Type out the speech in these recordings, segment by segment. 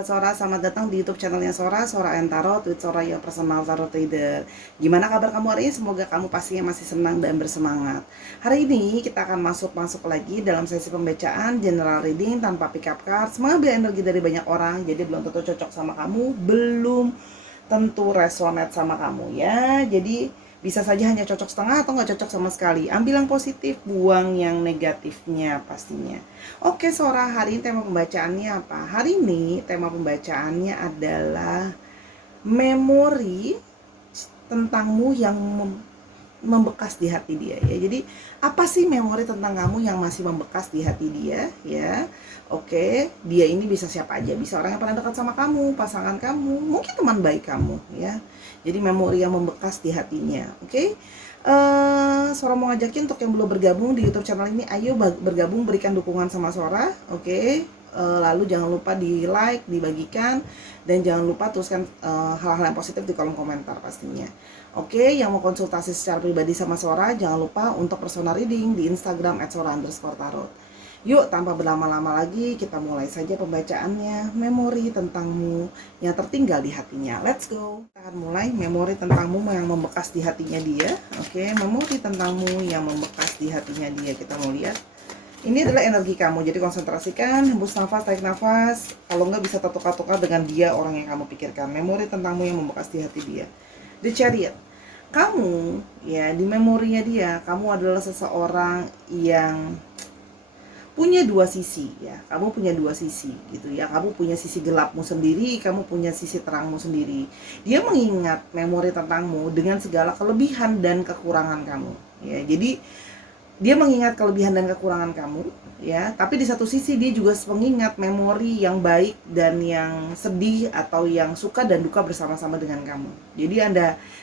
sahabat Sora, selamat datang di YouTube channelnya Sora, Sora and Tarot with Sora, your personal tarot trader. Gimana kabar kamu hari ini? Semoga kamu pastinya masih senang dan bersemangat. Hari ini kita akan masuk lagi dalam sesi pembacaan general reading tanpa pick up cards, mengambil energi dari banyak orang, jadi belum tentu cocok sama kamu, belum tentu resonate sama kamu ya. Jadi bisa saja hanya cocok setengah atau nggak cocok sama sekali. Ambil yang positif, buang yang negatifnya pastinya. Oke Sora, hari ini tema pembacaannya apa? Hari ini tema pembacaannya adalah memori tentangmu yang membekas di hati dia ya. Jadi apa sih memori tentang kamu yang masih membekas di hati dia ya? Oke, dia ini bisa siapa aja, bisa orang yang pernah dekat sama kamu, pasangan kamu, mungkin teman baik kamu ya. Jadi memori yang membekas di hatinya. Oke. Sora mau ngajakin untuk yang belum bergabung di YouTube channel ini, ayo bergabung, berikan dukungan sama Sora, oke? Lalu jangan lupa di like, dibagikan, dan jangan lupa tuliskan hal-hal yang positif di kolom komentar pastinya. Oke, yang mau konsultasi secara pribadi sama Sora, jangan lupa untuk personal reading di Instagram @sora_tarot. Yuk, tanpa berlama-lama lagi, kita mulai saja pembacaannya. Memori tentangmu yang tertinggal di hatinya. Let's go. Kita akan mulai memori tentangmu yang membekas di hatinya dia. Oke, memori tentangmu yang membekas di hatinya dia. Kita mau lihat. Ini adalah energi kamu, jadi konsentrasikan, hembus nafas, tarik nafas. Kalau nggak bisa tertukar-tukar dengan dia, orang yang kamu pikirkan. Memori tentangmu yang membekas di hati dia. The Chariot. Kamu, ya, di memorinya dia, kamu adalah seseorang yang punya dua sisi ya. Kamu punya dua sisi gitu ya. Kamu punya sisi gelapmu sendiri, kamu punya sisi terangmu sendiri. Dia mengingat memori tentangmu dengan segala kelebihan dan kekurangan kamu ya. Jadi dia mengingat kelebihan dan kekurangan kamu ya, tapi di satu sisi dia juga mengingat memori yang baik dan yang sedih atau yang suka dan duka bersama-sama dengan kamu. Jadi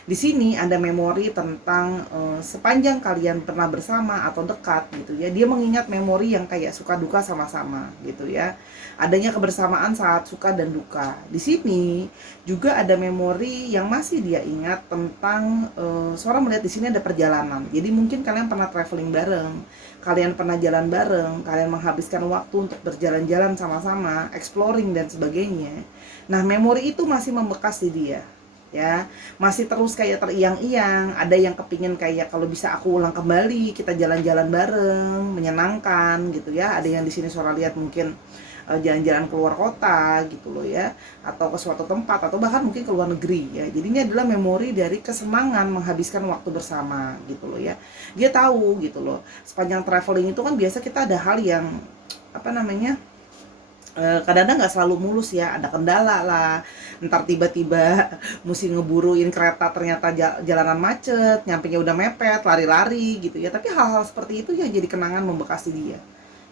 di sini ada memori tentang sepanjang kalian pernah bersama atau dekat gitu ya. Dia mengingat memori yang kayak suka duka sama-sama gitu ya. Adanya kebersamaan saat suka dan duka. Di sini juga ada memori yang masih dia ingat tentang Sora melihat di sini ada perjalanan. Jadi mungkin kalian pernah traveling bareng, kalian pernah jalan bareng, kalian menghabiskan waktu untuk berjalan-jalan sama-sama, exploring dan sebagainya. Nah, memori itu masih membekas di dia. Ya, masih terus kayak teriang-iang, ada yang kepingin kayak kalau bisa aku ulang kembali, kita jalan-jalan bareng, menyenangkan gitu ya. Ada yang di sini Sora lihat mungkin jalan-jalan keluar kota gitu loh ya, atau ke suatu tempat, atau bahkan mungkin ke luar negeri ya. Jadi ini adalah memori dari kesenangan menghabiskan waktu bersama gitu loh ya. Dia tahu gitu loh, sepanjang traveling itu kan biasa kita ada hal yang apa namanya, kadang-kadang nggak selalu mulus ya, ada kendala lah, ntar tiba-tiba mesti ngeburuin kereta, ternyata jalanan macet, nyampingnya udah mepet, lari-lari gitu ya. Tapi hal-hal seperti itu yang jadi kenangan membekas di dia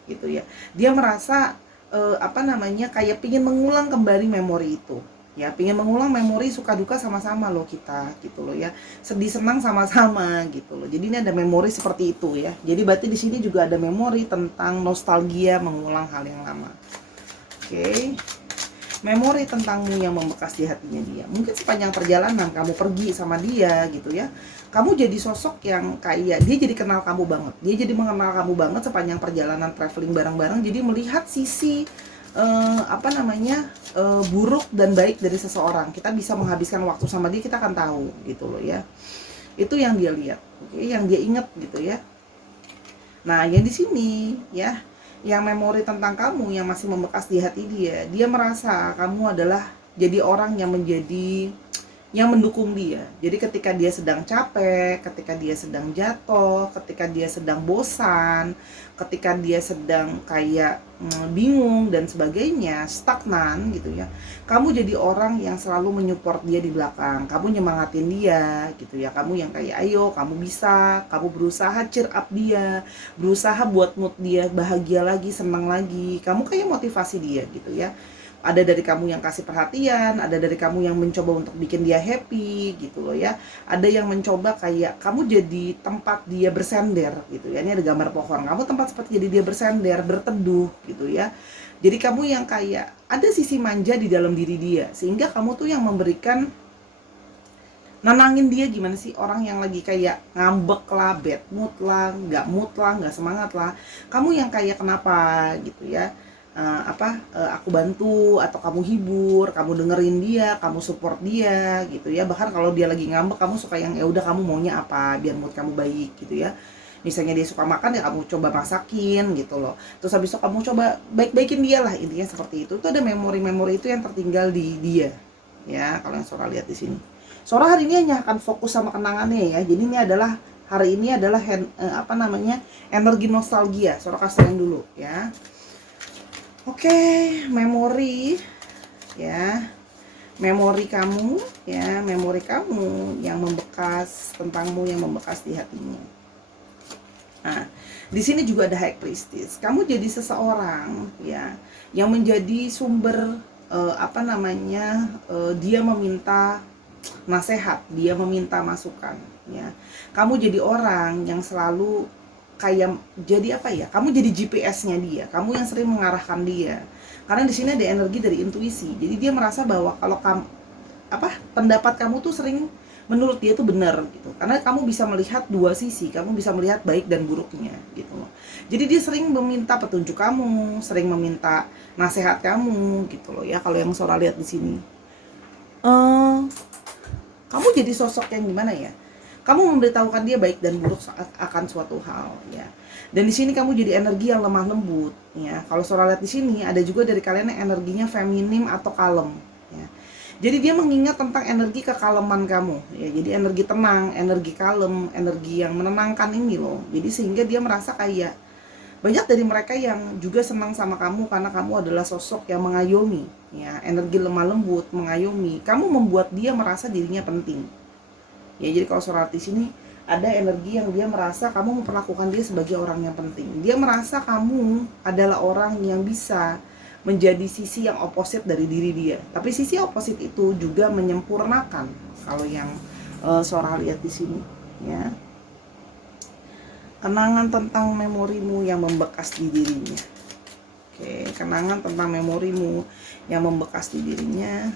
gitu ya. Dia merasa kayak pingin mengulang kembali memori itu ya, pingin mengulang memori suka duka sama-sama loh kita gitu loh ya, sedih senang sama-sama gitu loh. Jadi ini ada memori seperti itu ya. Jadi berarti di sini juga ada memori tentang nostalgia mengulang hal yang lama. Oke. Memori tentangmu yang membekas di hatinya dia. Mungkin sepanjang perjalanan kamu pergi sama dia gitu ya, kamu jadi sosok yang kayak dia jadi kenal kamu banget. Dia jadi mengenal kamu banget sepanjang perjalanan traveling bareng-bareng. Jadi melihat sisi buruk dan baik dari seseorang. Kita bisa menghabiskan waktu sama dia, kita akan tahu gitu loh ya. Itu yang dia lihat, oke, yang dia ingat gitu ya. Nah, yang di sini ya, yang memori tentang kamu yang masih membekas di hati dia, dia merasa kamu adalah jadi orang yang mendukung dia. Jadi ketika dia sedang capek, ketika dia sedang jatuh, ketika dia sedang bosan, ketika dia sedang kayak bingung dan sebagainya, stagnan gitu ya, kamu jadi orang yang selalu menyupport dia di belakang, kamu nyemangatin dia gitu ya, kamu yang kayak ayo kamu bisa, kamu berusaha cheer up dia, berusaha buat mood dia bahagia lagi, senang lagi, kamu kayak motivasi dia gitu ya. Ada dari kamu yang kasih perhatian, ada dari kamu yang mencoba untuk bikin dia happy gitu loh ya. Ada yang mencoba kayak kamu jadi tempat dia bersender gitu ya. Ini ada gambar pohon, kamu tempat seperti jadi dia bersender, berteduh gitu ya. Jadi kamu yang kayak ada sisi manja di dalam diri dia, sehingga kamu tuh yang memberikan, nenangin dia. Gimana sih orang yang lagi kayak ngambek lah, bad mood lah, nggak semangat lah, kamu yang kayak kenapa gitu ya, aku bantu atau kamu hibur, kamu dengerin dia, kamu support dia gitu ya. Bahkan kalau dia lagi ngambek, kamu suka yang ya udah kamu maunya apa biar mood kamu baik gitu ya. Misalnya dia suka makan ya kamu coba masakin gitu loh. Terus habis itu kamu coba baik-baikin dia lah, intinya seperti itu. Itu ada memori-memori itu yang tertinggal di dia. Ya, kalau yang Sora lihat di sini. Sora hari ini hanya akan fokus sama kenangannya ya. Jadi ini adalah hari ini adalah energi nostalgia. Sora kasihin dulu ya. Oke, memori ya. Memori kamu ya, memori kamu yang membekas tentangmu, yang membekas di hatimu. Nah, di sini juga ada High Priestess. Kamu jadi seseorang ya yang menjadi sumber dia meminta nasihat, dia meminta masukan ya. Kamu jadi orang yang selalu kayak jadi kamu jadi GPS-nya dia, kamu yang sering mengarahkan dia. Karena di sini ada energi dari intuisi. Jadi dia merasa bahwa kalau kamu pendapat kamu tuh sering menurut dia tuh benar gitu. Karena kamu bisa melihat dua sisi, kamu bisa melihat baik dan buruknya gitu loh. Jadi dia sering meminta petunjuk kamu, sering meminta nasihat kamu gitu loh ya. Kalau yang Sora lihat di sini, kamu jadi sosok yang gimana ya? Kamu memberitahukan dia baik dan buruk akan suatu hal ya. Dan di sini kamu jadi energi yang lemah lembut ya. Kalau Sora lihat di sini ada juga dari kalian yang energinya feminim atau kalem ya. Jadi dia mengingat tentang energi kekaleman kamu ya. Jadi energi tenang, energi kalem, energi yang menenangkan ini loh. Jadi sehingga dia merasa kayak banyak dari mereka yang juga senang sama kamu karena kamu adalah sosok yang mengayomi ya. Energi lemah lembut, mengayomi. Kamu membuat dia merasa dirinya penting. Ya, jadi kalau Sora di sini ada energi yang dia merasa kamu memperlakukan dia sebagai orang yang penting. Dia merasa kamu adalah orang yang bisa menjadi sisi yang oposit dari diri dia. Tapi sisi oposit itu juga menyempurnakan kalau yang Sora lihat di sini ya. Kenangan tentang memorimu yang membekas di dirinya. Oke, kenangan tentang memorimu yang membekas di dirinya.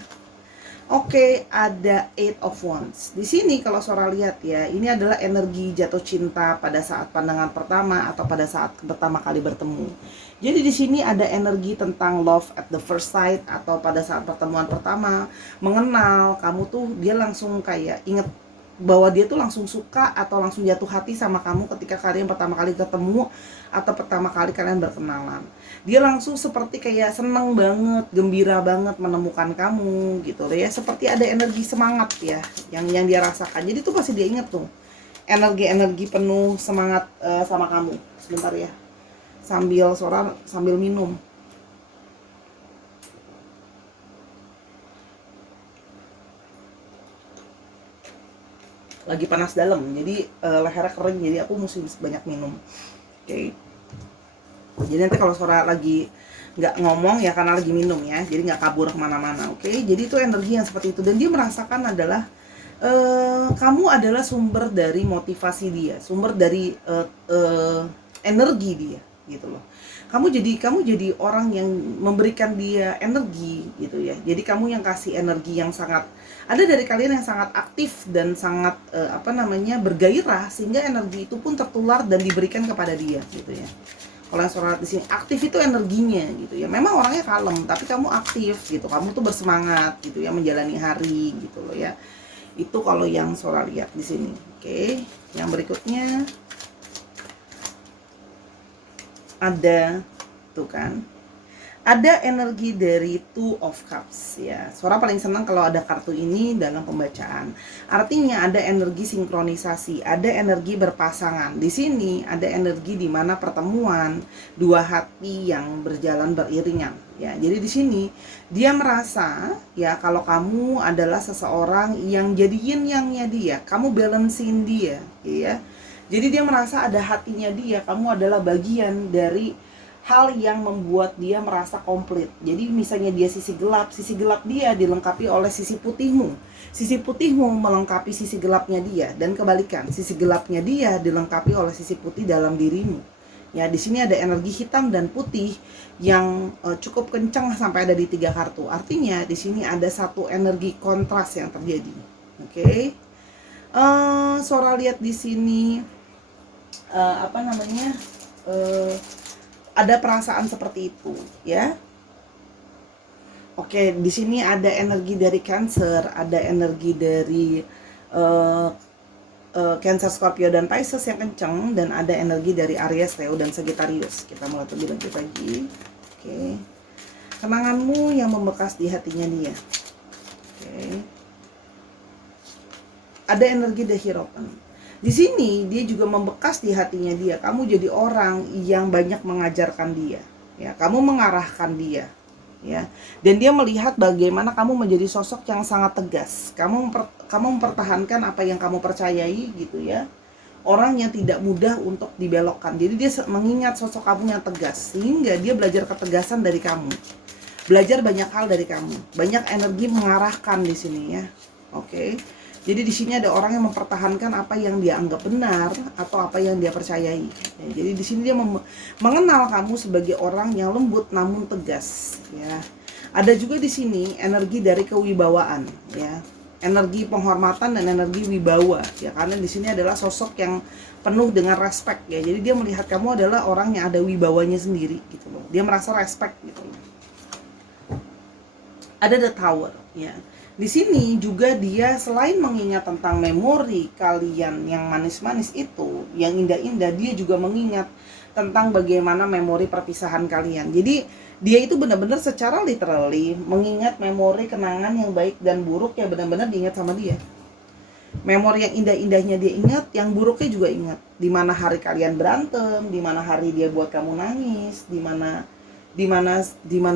Oke, ada Eight of Wands. Di sini kalau Sora lihat ya, ini adalah energi jatuh cinta pada saat pandangan pertama atau pada saat pertama kali bertemu. Jadi di sini ada energi tentang love at the first sight atau pada saat pertemuan pertama, mengenal kamu tuh dia langsung kayak inget bahwa dia tuh langsung suka atau langsung jatuh hati sama kamu ketika kalian pertama kali ketemu atau pertama kali kalian berkenalan. Dia langsung seperti kayak seneng banget, gembira banget menemukan kamu gitu ya. Seperti ada energi semangat ya yang dia rasakan. Jadi tuh pasti dia inget tuh energi-energi penuh semangat sama kamu. Sebentar ya. Sambil minum. Lagi panas dalam, jadi lehernya kering, jadi aku mesti banyak minum. Oke. Jadi nanti kalau Sora lagi nggak ngomong ya karena lagi minum ya, jadi nggak kabur kemana-mana. Oke. Jadi itu energi yang seperti itu dan dia merasakan adalah kamu adalah sumber dari motivasi dia, sumber dari energi dia gitu loh. Kamu jadi orang yang memberikan dia energi gitu ya. Jadi kamu yang kasih energi yang sangat, ada dari kalian yang sangat aktif dan sangat bergairah sehingga energi itu pun tertular dan diberikan kepada dia gitu ya. Kalau yang Sora di sini aktif itu energinya gitu ya. Memang orangnya kalem tapi kamu aktif gitu. Kamu tuh bersemangat gitu ya menjalani hari gitu loh ya. Itu kalau yang Sora lihat di sini. Oke. Yang berikutnya ada tuh kan, ada energi dari Two of Cups ya. Sora paling senang kalau ada kartu ini dalam pembacaan. Artinya ada energi sinkronisasi, ada energi berpasangan. Di sini ada energi di mana pertemuan dua hati yang berjalan beriringan ya. Jadi di sini dia merasa ya kalau kamu adalah seseorang yang jadi yin yang-nya dia, kamu balancein dia ya. Jadi dia merasa ada hatinya dia, kamu adalah bagian dari hal yang membuat dia merasa komplit. Jadi misalnya dia sisi gelap dia dilengkapi oleh sisi putihmu. Sisi putihmu melengkapi sisi gelapnya dia dan kebalikan, sisi gelapnya dia dilengkapi oleh sisi putih dalam dirimu. Ya, di sini ada energi hitam dan putih yang cukup kencang sampai ada di 3 kartu. Artinya di sini ada satu energi kontras yang terjadi. Oke. Sora lihat di sini ada perasaan seperti itu, ya. Oke, di sini ada energi dari Cancer, ada energi dari eh, Cancer, Scorpio, dan Pisces yang kenceng, dan ada energi dari Aries, Leo, dan Sagittarius. Kita mulai lebih lanjut lagi. Oke. Kenanganmu yang membekas di hatinya dia. Oke. Ada energi The Hierophant. Di sini dia juga membekas di hatinya dia. Kamu jadi orang yang banyak mengajarkan dia, ya. Kamu mengarahkan dia, ya. Dan dia melihat bagaimana kamu menjadi sosok yang sangat tegas. Kamu mempertahankan apa yang kamu percayai, gitu ya. Orang yang tidak mudah untuk dibelokkan. Jadi dia mengingat sosok kamu yang tegas, sehingga dia belajar ketegasan dari kamu. Belajar banyak hal dari kamu. Banyak energi mengarahkan di sini, ya. Oke. Jadi di sini ada orang yang mempertahankan apa yang dia anggap benar atau apa yang dia percayai. Ya, jadi di sini dia mengenal kamu sebagai orang yang lembut namun tegas, ya. Ada juga di sini energi dari kewibawaan, ya. Energi penghormatan dan energi wibawa, ya. Karena di sini adalah sosok yang penuh dengan respect, ya. Jadi dia melihat kamu adalah orang yang ada wibawanya sendiri, gitu loh. Dia merasa respect, gitu loh. Ada The Tower, ya. Di sini juga dia selain mengingat tentang memori kalian yang manis-manis itu, yang indah-indah, dia juga mengingat tentang bagaimana memori perpisahan kalian. Jadi dia itu benar-benar secara literally mengingat memori kenangan yang baik dan buruk ya, benar-benar diingat sama dia. Memori yang indah-indahnya dia ingat, yang buruknya juga ingat. Di mana hari kalian berantem, di mana hari dia buat kamu nangis, di mana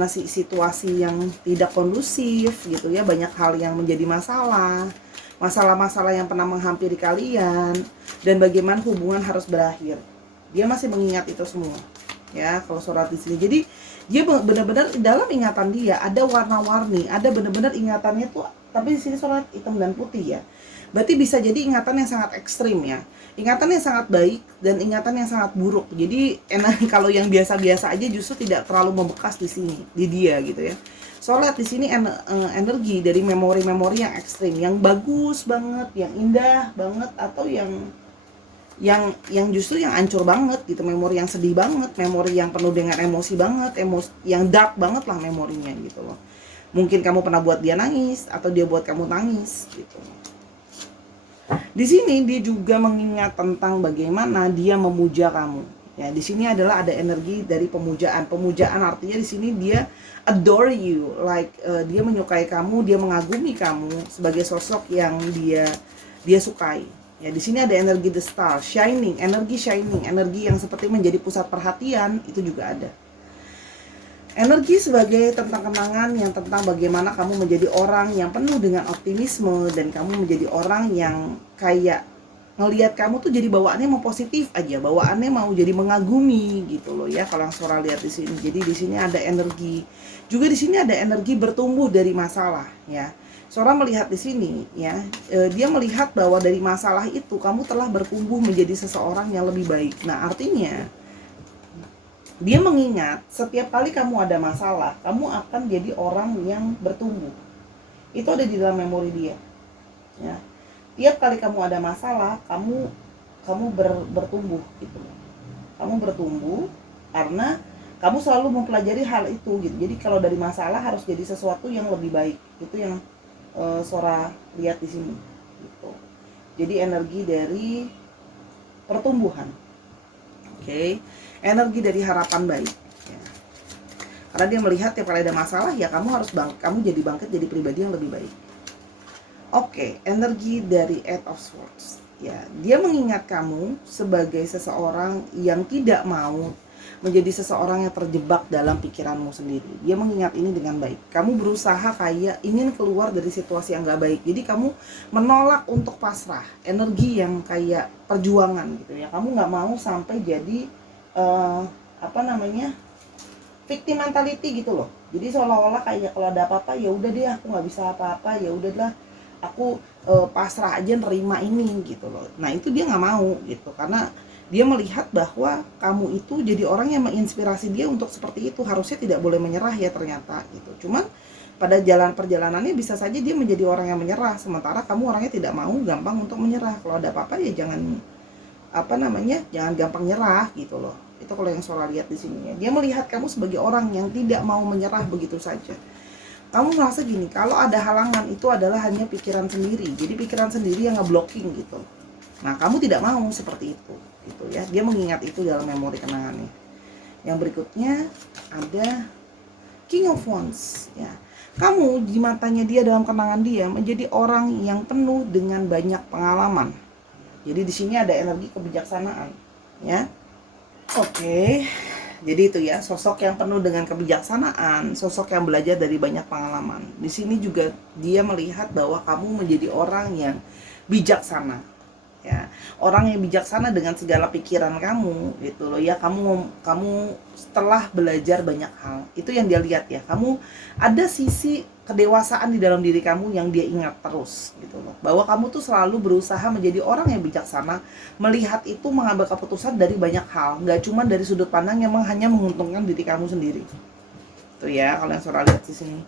situasi yang tidak kondusif, gitu ya. Banyak hal yang menjadi masalah-masalah yang pernah menghampiri kalian, dan bagaimana hubungan harus berakhir. Dia masih mengingat itu semua, ya, kalau surat di sini. Jadi dia benar-benar dalam ingatan dia ada warna-warni, ada benar-benar ingatannya tuh, tapi di sini surat hitam dan putih, ya. Berarti bisa jadi ingatan yang sangat ekstrim, ya. Ingatan yang sangat baik dan ingatan yang sangat buruk. Jadi kalau yang biasa-biasa aja justru tidak terlalu membekas di sini, di dia, gitu ya. Soalnya di sini energi dari memori-memori yang ekstrim, yang bagus banget, yang indah banget, atau yang justru yang hancur banget, gitu. Memori yang sedih banget, memori yang penuh dengan emosi banget, yang dark banget lah memorinya, gitu loh. Mungkin kamu pernah buat dia nangis atau dia buat kamu nangis, gitu. Di sini dia juga mengingat tentang bagaimana dia memuja kamu. Ya, di sini adalah ada energi dari pemujaan. Pemujaan artinya di sini dia adore you, like dia menyukai kamu, dia mengagumi kamu sebagai sosok yang dia sukai. Ya, di sini ada energi the star, shining, energi yang seperti menjadi pusat perhatian, itu juga ada. Energi sebagai tentang kenangan, yang tentang bagaimana kamu menjadi orang yang penuh dengan optimisme, dan kamu menjadi orang yang kayak ngelihat kamu tuh jadi bawaannya mau positif aja, bawaannya mau jadi mengagumi, gitu loh, ya. Kalau yang Sora lihat di sini, jadi di sini ada energi juga, di sini ada energi bertumbuh dari masalah, ya. Sora melihat di sini, ya, dia melihat bahwa dari masalah itu kamu telah bertumbuh menjadi seseorang yang lebih baik. Nah, artinya dia mengingat setiap kali kamu ada masalah, kamu akan jadi orang yang bertumbuh. Itu ada di dalam memori dia, ya. Tiap kali kamu ada masalah, kamu bertumbuh, gitu. Kamu bertumbuh karena kamu selalu mempelajari hal itu, gitu. Jadi kalau dari masalah harus jadi sesuatu yang lebih baik. Itu yang Sora lihat di sini, gitu. Jadi energi dari pertumbuhan. Oke. Energi dari harapan baik, ya. Karena dia melihat tiap kali ada masalah, ya kamu jadi bangkit jadi pribadi yang lebih baik. Oke, energi dari Eight of Swords, ya. Dia mengingat kamu sebagai seseorang yang tidak mau menjadi seseorang yang terjebak dalam pikiranmu sendiri. Dia mengingat ini dengan baik. Kamu berusaha kayak ingin keluar dari situasi yang gak baik. Jadi kamu menolak untuk pasrah. Energi yang kayak perjuangan, gitu ya. Kamu gak mau sampai jadi victim mentality, gitu loh. Jadi seolah-olah kayak kalau ada apa-apa, ya udah deh, aku nggak bisa apa-apa, ya udahlah, aku pasrah aja nerima ini, gitu loh. Nah, itu dia nggak mau, gitu, karena dia melihat bahwa kamu itu jadi orang yang menginspirasi dia untuk seperti itu. Harusnya tidak boleh menyerah, ya, ternyata, gitu. Cuman pada perjalanannya bisa saja dia menjadi orang yang menyerah, sementara kamu orangnya tidak mau gampang untuk menyerah. Kalau ada apa-apa, ya jangan gampang nyerah, gitu loh. Itu kalau yang Sora lihat di sini ya. Dia melihat kamu sebagai orang yang tidak mau menyerah begitu saja. Kamu merasa gini, kalau ada halangan itu adalah hanya pikiran sendiri. Jadi pikiran sendiri yang ngeblocking gitu. Nah, kamu tidak mau seperti itu, gitu ya. Dia mengingat itu dalam memori kenangannya. Yang berikutnya ada King of Wands, ya. Kamu di matanya dia dalam kenangan dia menjadi orang yang penuh dengan banyak pengalaman. Jadi di sini ada energi kebijaksanaan, ya. Oke. Jadi itu ya, sosok yang penuh dengan kebijaksanaan, sosok yang belajar dari banyak pengalaman. Di sini juga dia melihat bahwa kamu menjadi orang yang bijaksana. Ya, orang yang bijaksana dengan segala pikiran kamu gitu loh ya. Kamu setelah belajar banyak hal, itu yang dia lihat ya. Kamu ada sisi kedewasaan di dalam diri kamu yang dia ingat terus gitu loh, bahwa kamu tuh selalu berusaha menjadi orang yang bijaksana, melihat itu, mengambil keputusan dari banyak hal, nggak cuma dari sudut pandang yang hanya menguntungkan diri kamu sendiri. Tuh ya, kalau yang Sora lihat di sini.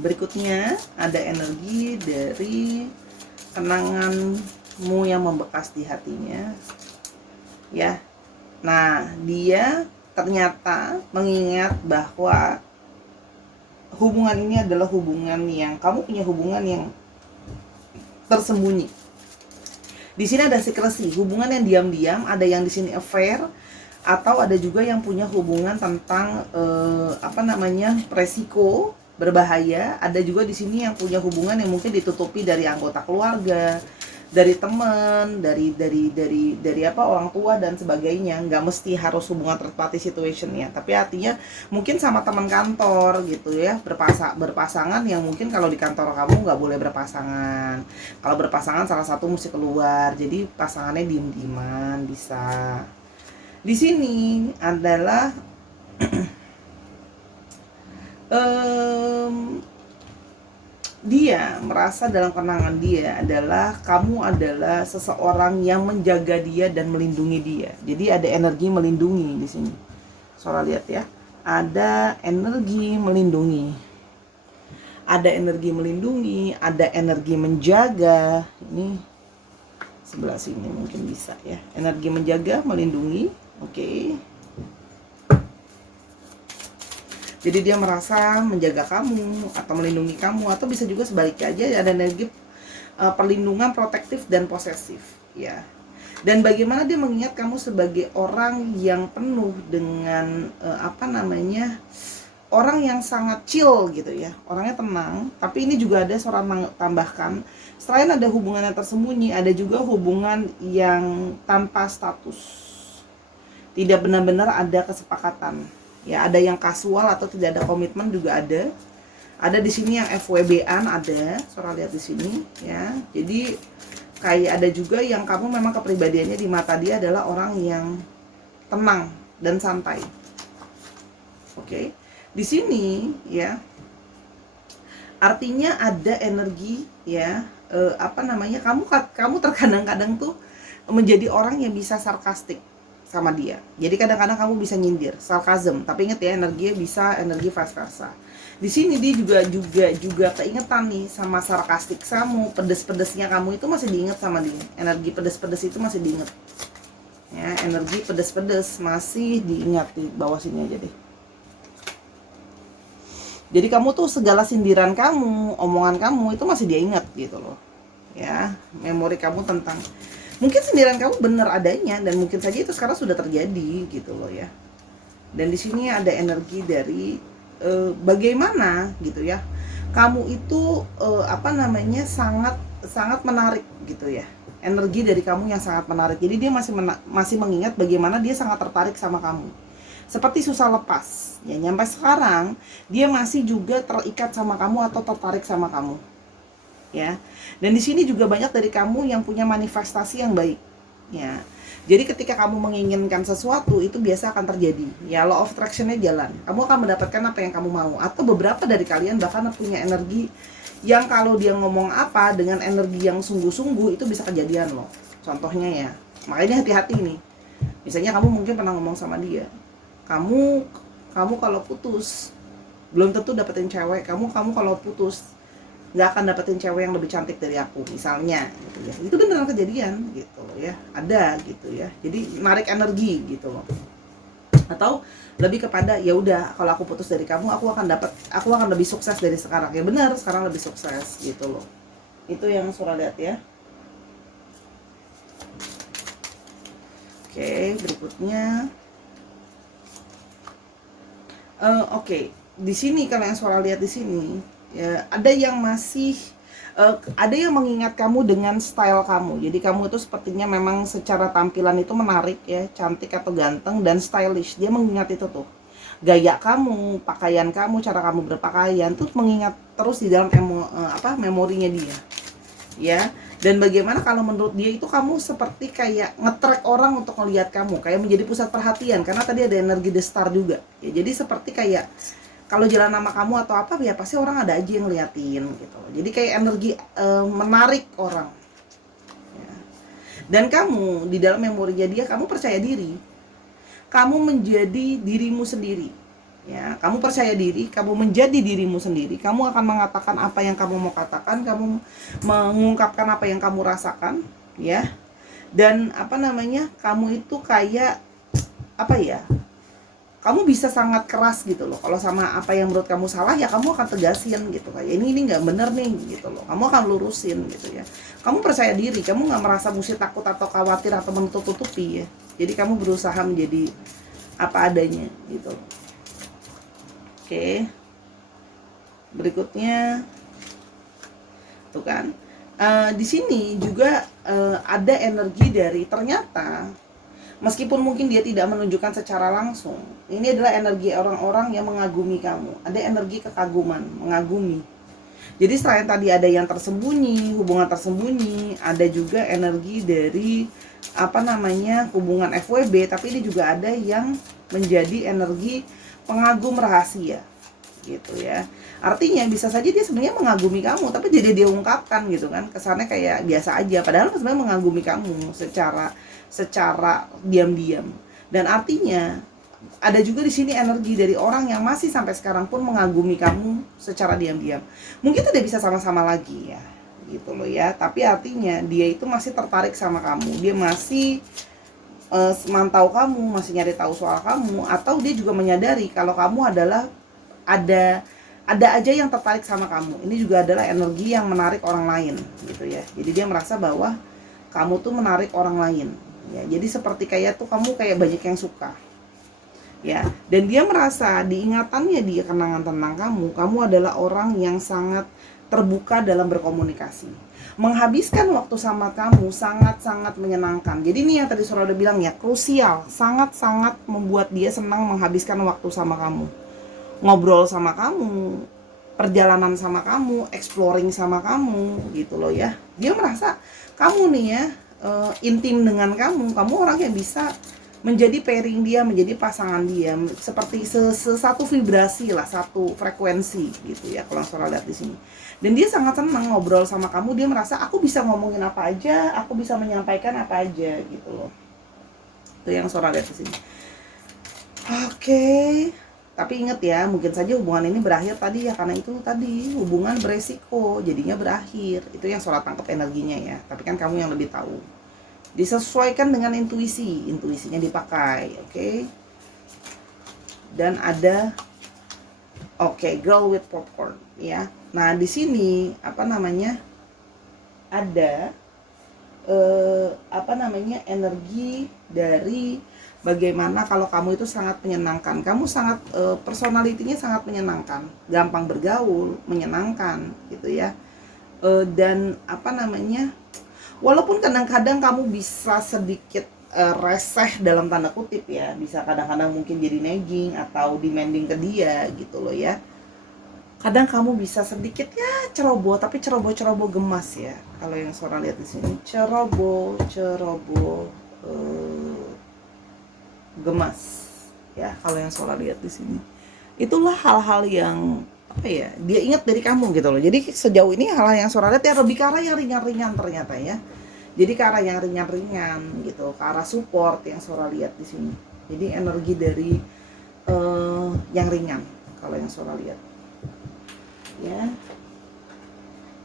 Berikutnya ada energi dari kenanganmu yang membekas di hatinya, ya. Nah, dia ternyata mengingat bahwa hubungan ini adalah hubungan yang kamu punya, hubungan yang tersembunyi. Di sini ada secrecy, hubungan yang diam-diam, ada yang di sini affair, atau ada juga yang punya hubungan tentang resiko berbahaya. Ada juga di sini yang punya hubungan yang mungkin ditutupi dari anggota keluarga, dari teman, dari orang tua dan sebagainya. Nggak mesti harus hubungan third party situation ya, tapi artinya mungkin sama teman kantor gitu ya, berpasangan yang mungkin kalau di kantor kamu nggak boleh berpasangan. Kalau berpasangan salah satu mesti keluar, jadi pasangannya diem-dieman bisa. Di sini adalah dia merasa dalam kenangan dia adalah kamu adalah seseorang yang menjaga dia dan melindungi dia. Jadi ada energi melindungi di sini. Soalnya lihat ya, ada energi melindungi. Ada energi melindungi, ada energi menjaga. Ini sebelah sini mungkin bisa ya. Energi menjaga, melindungi. Oke. Jadi dia merasa menjaga kamu atau melindungi kamu, atau bisa juga sebaliknya aja ada energi perlindungan, protektif dan posesif ya. Dan bagaimana dia mengingat kamu sebagai orang yang penuh dengan orang yang sangat chill gitu ya, orangnya tenang. Tapi ini juga ada seorang tambahkan, selain ada hubungan yang tersembunyi, ada juga hubungan yang tanpa status, tidak benar-benar ada kesepakatan. Ya, ada yang kasual atau tidak ada komitmen juga ada. Ada di sini yang FWB-an ada, Sora lihat di sini ya. Jadi kayak ada juga yang kamu memang kepribadiannya di mata dia adalah orang yang tenang dan santai. Oke. Di sini ya. Artinya ada energi ya, kamu terkadang-kadang tuh menjadi orang yang bisa sarkastik sama dia. Jadi kadang-kadang kamu bisa nyindir, sarkasm. Tapi ingat ya, energinya bisa energi vice versa. Di sini dia juga keingetan nih sama sarkastik kamu, pedes-pedesnya kamu itu masih diingat sama dia. Energi pedes-pedes itu masih diingat. Ya, energi pedes-pedes masih diingat di bawah sini aja deh. Jadi kamu tuh segala sindiran kamu, omongan kamu itu masih dia ingat gitu loh. Ya, memori kamu tentang mungkin sindiran kamu benar adanya, dan mungkin saja itu sekarang sudah terjadi gitu loh ya. Dan di sini ada energi dari bagaimana gitu ya, kamu itu sangat menarik gitu ya. Energi dari kamu yang sangat menarik. Jadi dia masih mengingat bagaimana dia sangat tertarik sama kamu. Seperti susah lepas. Ya, nyampe sekarang dia masih juga terikat sama kamu atau tertarik sama kamu. Ya. Dan di sini juga banyak dari kamu yang punya manifestasi yang baik. Ya. Jadi ketika kamu menginginkan sesuatu itu biasa akan terjadi. Ya, law of attraction-nya jalan. Kamu akan mendapatkan apa yang kamu mau. Atau beberapa dari kalian bahkan punya energi yang kalau dia ngomong apa dengan energi yang sungguh-sungguh itu bisa kejadian loh. Contohnya ya. Makanya hati-hati nih. Misalnya kamu mungkin pernah ngomong sama dia. Kamu kalau putus belum tentu dapetin cewek. Kamu kalau putus nggak akan dapetin cewek yang lebih cantik dari aku misalnya gitu ya. Itu beneran kejadian gitu loh ya, ada gitu ya. Jadi narik energi gitu loh. Atau lebih kepada ya udah, kalau aku putus dari kamu aku akan lebih sukses dari sekarang. Ya benar, sekarang lebih sukses gitu loh. Itu yang Surah lihat ya. Oke, berikutnya oke. Di sini kalau yang Surah lihat di sini ya, ada yang masih ada yang mengingat kamu dengan style kamu. Jadi kamu itu sepertinya memang secara tampilan itu menarik ya, cantik atau ganteng dan stylish. Dia mengingat itu tuh. Gaya kamu, pakaian kamu, cara kamu berpakaian tuh mengingat terus di dalam memorinya dia. Ya. Dan bagaimana kalau menurut dia itu kamu seperti kayak nge-track orang untuk melihat kamu, kayak menjadi pusat perhatian karena tadi ada energi the star juga. Ya, jadi seperti kayak kalau jalan nama kamu atau apa ya pasti orang ada aja yang ngeliatin gitu. Jadi kayak energi menarik orang. Ya. Dan kamu di dalam memorinya dia, kamu percaya diri. Kamu menjadi dirimu sendiri. Ya, kamu percaya diri, kamu menjadi dirimu sendiri. Kamu akan mengatakan apa yang kamu mau katakan, kamu mengungkapkan apa yang kamu rasakan, ya. Dan kamu itu kayak apa ya? Kamu bisa sangat keras gitu loh. Kalau sama apa yang menurut kamu salah ya kamu akan tegasin gitu, kayak ini nggak bener nih gitu loh. Kamu akan lurusin gitu ya. Kamu percaya diri, kamu nggak merasa mesti takut atau khawatir atau menutup-tutupi ya. Jadi kamu berusaha menjadi apa adanya gitu. Oke. Berikutnya tuh kan. Di sini juga ada energi dari ternyata meskipun mungkin dia tidak menunjukkan secara langsung, ini adalah energi orang-orang yang mengagumi kamu. Ada energi kekaguman, mengagumi. Jadi selain tadi ada yang tersembunyi, hubungan tersembunyi, ada juga energi dari hubungan FWB, tapi ini juga ada yang menjadi energi pengagum rahasia gitu ya. Artinya bisa saja dia sebenarnya mengagumi kamu tapi jadi dia ungkapkan gitu kan, kesannya kayak biasa aja padahal sebenarnya mengagumi kamu secara diam-diam. Dan artinya ada juga di sini energi dari orang yang masih sampai sekarang pun mengagumi kamu secara diam-diam. Mungkin tidak bisa sama-sama lagi ya gitu loh ya, tapi artinya dia itu masih tertarik sama kamu, dia masih memantau kamu, masih nyari tahu soal kamu, atau dia juga menyadari kalau kamu adalah ada aja yang tertarik sama kamu. Ini juga adalah energi yang menarik orang lain gitu ya. Jadi dia merasa bahwa kamu tuh menarik orang lain ya. Jadi seperti kayak tuh kamu kayak banyak yang suka ya. Dan dia merasa diingatannya dia kenangan tentang kamu adalah orang yang sangat terbuka dalam berkomunikasi. Menghabiskan waktu sama kamu sangat-sangat menyenangkan. Jadi ini yang tadi Surah udah bilang ya, krusial, sangat-sangat membuat dia senang menghabiskan waktu sama kamu, ngobrol sama kamu, perjalanan sama kamu, exploring sama kamu gitu loh ya. Dia merasa kamu nih ya intim dengan kamu orang yang bisa menjadi pairing dia, menjadi pasangan dia, seperti satu vibrasi lah, satu frekuensi gitu ya kalau Surah lihat di sini. Dan dia sangat senang ngobrol sama kamu, dia merasa aku bisa ngomongin apa aja, aku bisa menyampaikan apa aja gitu loh. Itu yang Surah lihat di sini. Oke. Tapi ingat ya, mungkin saja hubungan ini berakhir tadi ya, karena itu tadi hubungan beresiko, jadinya berakhir. Itu yang Surah tangkap energinya ya. Tapi kan kamu yang lebih tahu. Disesuaikan dengan intuisinya dipakai, oke? Dan ada girl with popcorn ya. Nah, di sini ada energi dari bagaimana kalau kamu itu sangat menyenangkan. Kamu sangat personalitinya sangat menyenangkan, gampang bergaul, menyenangkan gitu ya. Dan walaupun kadang-kadang kamu bisa sedikit reseh dalam tanda kutip ya, bisa kadang-kadang mungkin jadi nagging atau demanding ke dia gitu loh ya. Kadang kamu bisa sedikit ya ceroboh, tapi ceroboh gemas ya. Kalau yang Surah lihat di sini ceroboh gemas ya. Kalau yang Surah lihat di sini itulah hal-hal yang dia ingat dari kamu gitu loh. Jadi sejauh ini hal yang Surah lihat ya lebih ke arah yang ringan-ringan ternyata ya. Jadi ke arah yang ringan-ringan gitu, ke arah support yang Surah lihat di sini. Jadi energi dari yang ringan kalau yang Surah lihat. Ya.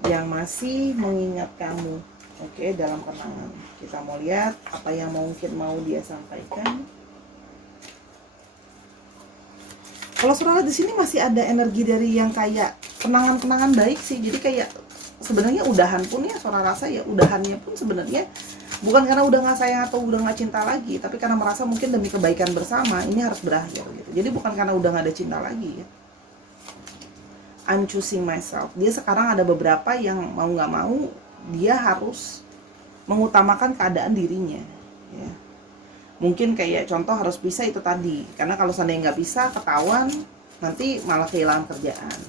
yang masih mengingat kamu. Oke, dalam kenangan. Kita mau lihat apa yang mungkin mau dia sampaikan. Kalau Saudara di sini masih ada energi dari yang kayak kenangan-kenangan baik sih. Jadi kayak sebenarnya udahan pun ya, Saudara rasa ya udahannya pun sebenarnya bukan karena udah nggak sayang atau udah nggak cinta lagi, tapi karena merasa mungkin demi kebaikan bersama ini harus berakhir gitu. Jadi bukan karena udah nggak ada cinta lagi ya. I'm choosing myself. Dia sekarang ada beberapa yang mau nggak mau dia harus mengutamakan keadaan dirinya ya. Mungkin kayak contoh harus bisa itu tadi, karena kalau seandainya nggak bisa ketahuan nanti malah kehilangan kerjaan.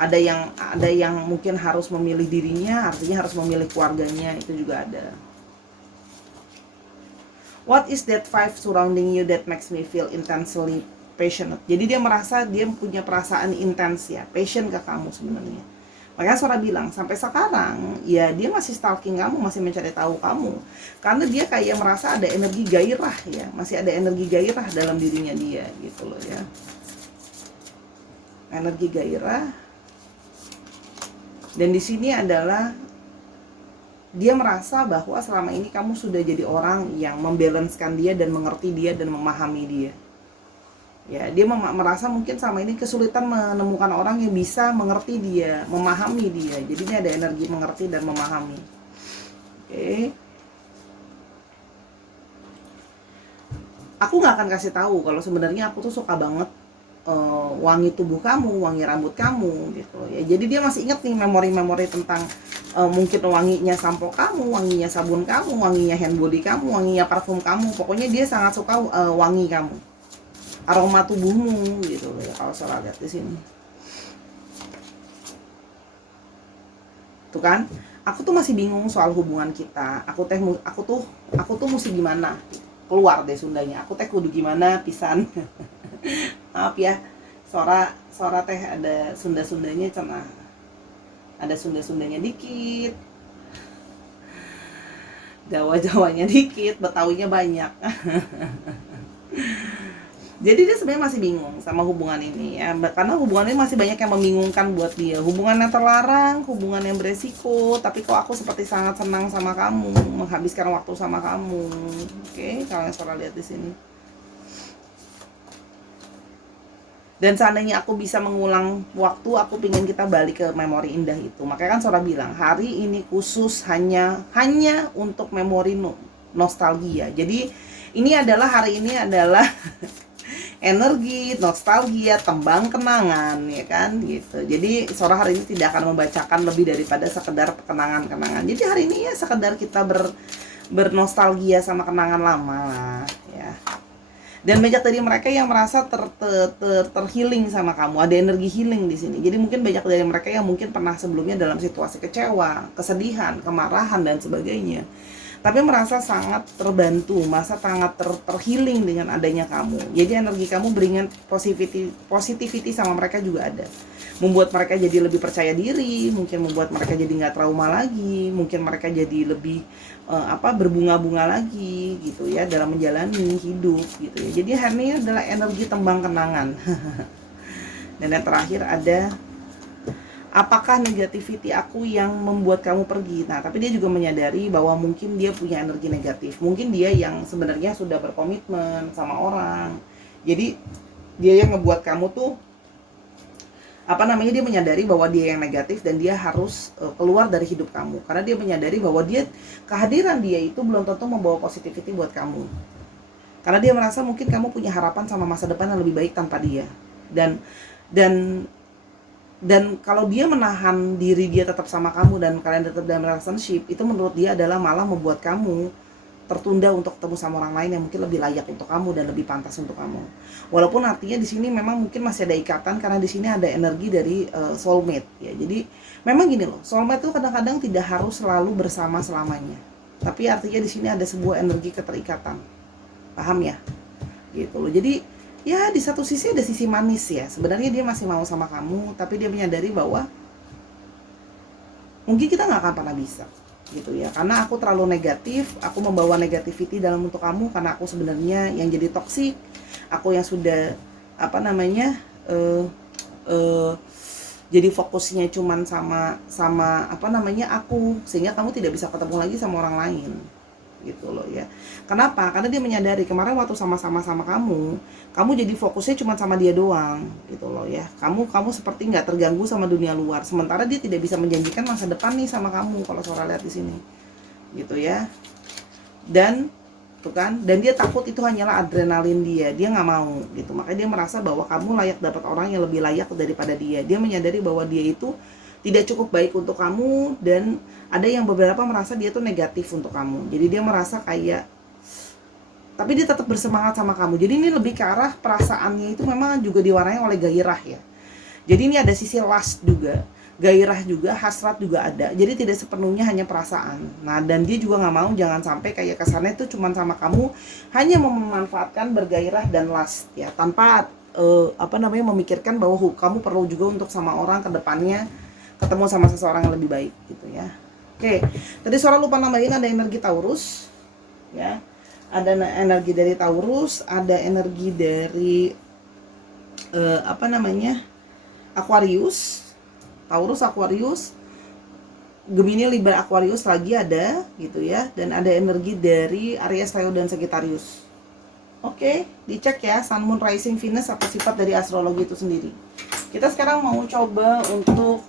Ada yang mungkin harus memilih dirinya, artinya harus memilih keluarganya, itu juga ada. What is that vibe surrounding you that makes me feel intensely passionate? Jadi dia merasa dia punya perasaan intens ya, passion ke kamu sebenarnya. Makanya Sora bilang sampai sekarang ya dia masih stalking kamu, masih mencari tahu kamu, karena dia kayak merasa ada energi gairah ya, masih ada energi gairah dalam dirinya dia gitu loh ya. Energi gairah. Dan di sini adalah dia merasa bahwa selama ini kamu sudah jadi orang yang membalancekan dia dan mengerti dia dan memahami dia. Ya, dia merasa mungkin selama ini kesulitan menemukan orang yang bisa mengerti dia, memahami dia. Jadinya ada energi mengerti dan memahami. Oke. Aku nggak akan kasih tahu kalau sebenarnya aku tuh suka banget wangi tubuh kamu, wangi rambut kamu gitu ya. Jadi dia masih ingat nih memori-memori tentang mungkin wanginya sampo kamu, wanginya sabun kamu, wanginya hand body kamu, wanginya parfum kamu. Pokoknya dia sangat suka wangi kamu, aroma tubuhmu gitu ya. Kalau saya lihat di sini, tuh kan, aku tuh masih bingung soal hubungan kita. Aku tuh mesti gimana? Keluar deh Sundanya. Aku teh kudu gimana pisan. Maaf ya, Sora teh ada Sunda-Sundanya cenah. Ada Sunda-Sundanya dikit, Jawa-Jawanya dikit, Betawinya banyak. Jadi dia sebenarnya masih bingung sama hubungan ini ya, karena hubungan ini masih banyak yang membingungkan buat dia. Hubungan yang terlarang, hubungan yang beresiko, tapi kok aku seperti sangat senang sama kamu, menghabiskan waktu sama kamu. Oke, kalau yang Sora lihat di sini. Dan seandainya aku bisa mengulang waktu, aku pingin kita balik ke memori indah itu. Makanya kan Sora bilang, hari ini khusus hanya untuk memori nostalgia. Jadi hari ini adalah energi, nostalgia, tembang kenangan ya kan gitu. Jadi Sora hari ini tidak akan membacakan lebih daripada sekedar kenangan-kenangan. Jadi hari ini ya sekedar kita bernostalgia sama kenangan lama lah ya. Dan banyak dari mereka yang merasa terhealing sama kamu, ada energi healing di sini. Jadi mungkin banyak dari mereka yang mungkin pernah sebelumnya dalam situasi kecewa, kesedihan, kemarahan dan sebagainya, tapi merasa sangat terbantu, merasa sangat terhealing dengan adanya kamu. Jadi energi kamu beringat positivity sama mereka juga ada, membuat mereka jadi lebih percaya diri, mungkin membuat mereka jadi nggak trauma lagi, mungkin mereka jadi lebih berbunga-bunga lagi gitu ya dalam menjalani hidup gitu ya. Jadi hari ini adalah energi tembang kenangan. Dan yang terakhir ada, apakah negativity aku yang membuat kamu pergi? Nah, tapi dia juga menyadari bahwa mungkin dia punya energi negatif. Mungkin dia yang sebenarnya sudah berkomitmen sama orang. Jadi dia yang ngebuat kamu tuh dia menyadari bahwa dia yang negatif dan dia harus keluar dari hidup kamu, karena dia menyadari bahwa kehadiran dia itu belum tentu membawa positivity buat kamu, karena dia merasa mungkin kamu punya harapan sama masa depan yang lebih baik tanpa dia. Dan kalau dia menahan diri dia tetap sama kamu dan kalian tetap dalam relationship, itu menurut dia adalah malah membuat kamu tertunda untuk ketemu sama orang lain yang mungkin lebih layak untuk kamu dan lebih pantas untuk kamu. Walaupun artinya di sini memang mungkin masih ada ikatan, karena di sini ada energi dari soulmate ya. Jadi memang gini loh, soulmate itu kadang-kadang tidak harus selalu bersama selamanya. Tapi artinya di sini ada sebuah energi keterikatan. Paham ya? Gitu loh. Jadi ya di satu sisi ada sisi manis ya. Sebenarnya dia masih mau sama kamu, tapi dia menyadari bahwa mungkin kita nggak akan pernah bisa gitu ya, karena aku terlalu negatif, aku membawa negativity dalam bentuk kamu, karena aku sebenarnya yang jadi toksik, aku yang sudah jadi fokusnya cuman sama apa namanya aku, sehingga kamu tidak bisa ketemu lagi sama orang lain gitu loh ya. Kenapa? Karena dia menyadari kemarin waktu sama-sama sama kamu jadi fokusnya cuma sama dia doang gitu loh ya. Kamu seperti nggak terganggu sama dunia luar, sementara dia tidak bisa menjanjikan masa depan nih sama kamu kalau Sora lihat di sini gitu ya. Dan tuh kan, dan dia takut itu hanyalah adrenalin dia nggak mau gitu. Makanya dia merasa bahwa kamu layak dapat orang yang lebih layak daripada dia. Dia menyadari bahwa dia itu tidak cukup baik untuk kamu, dan ada yang beberapa merasa dia tuh negatif untuk kamu. Jadi dia merasa kayak, tapi dia tetap bersemangat sama kamu. Jadi ini lebih ke arah perasaannya itu memang juga diwarnai oleh gairah ya. Jadi ini ada sisi lust juga, gairah juga, hasrat juga ada. Jadi tidak sepenuhnya hanya perasaan. Nah, dan dia juga nggak mau jangan sampai kayak kesannya itu cuma sama kamu hanya memanfaatkan bergairah dan lust ya, tanpa memikirkan bahwa kamu perlu juga untuk sama orang ke depannya ketemu sama seseorang yang lebih baik gitu ya. Oke, tadi Sora lupa nambahin ada energi Taurus ya. Ada energi dari Taurus, ada energi dari Aquarius, Taurus, Aquarius, Gemini, Libra, Aquarius lagi ada gitu ya, dan ada energi dari Aries, Leo, dan Sagittarius. Oke, dicek ya Sun, Moon, Rising, Venus apa sifat dari astrologi itu sendiri. Kita sekarang mau coba untuk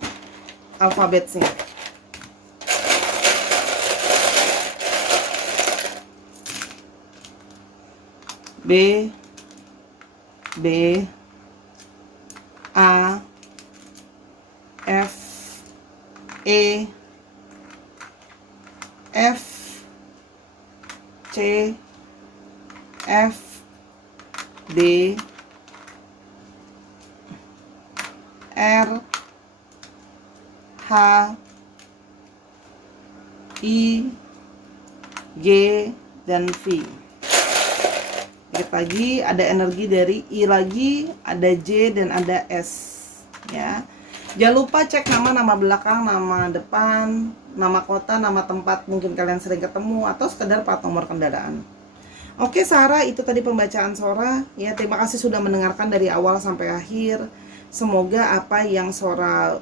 alfabetnya. B, A, F, E, F, C, F, D, R, H, I, G, dan V. Dikit lagi ada energi dari I lagi, ada J, dan ada S ya. Jangan lupa cek nama belakang, nama depan, nama kota, nama tempat mungkin kalian sering ketemu, atau sekedar plat nomor kendaraan. Oke Sarah, itu tadi pembacaan Sora ya. Terima kasih sudah mendengarkan dari awal sampai akhir. Semoga apa yang Sora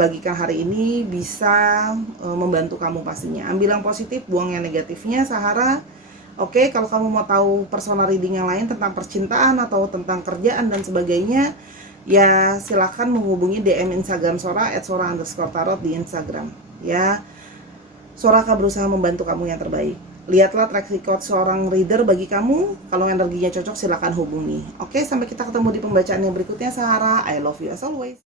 bagikan hari ini bisa membantu kamu pastinya. Ambil yang positif, buang yang negatifnya Sarah. Oke, kalau kamu mau tahu personal reading yang lain tentang percintaan atau tentang kerjaan dan sebagainya, ya silahkan menghubungi DM Instagram Sora @sora_tarot di Instagram ya. Sora akan berusaha membantu kamu yang terbaik. Lihatlah track record seorang reader bagi kamu. Kalau energinya cocok silahkan hubungi. Oke, sampai kita ketemu di pembacaan yang berikutnya Sarah. I love you as always.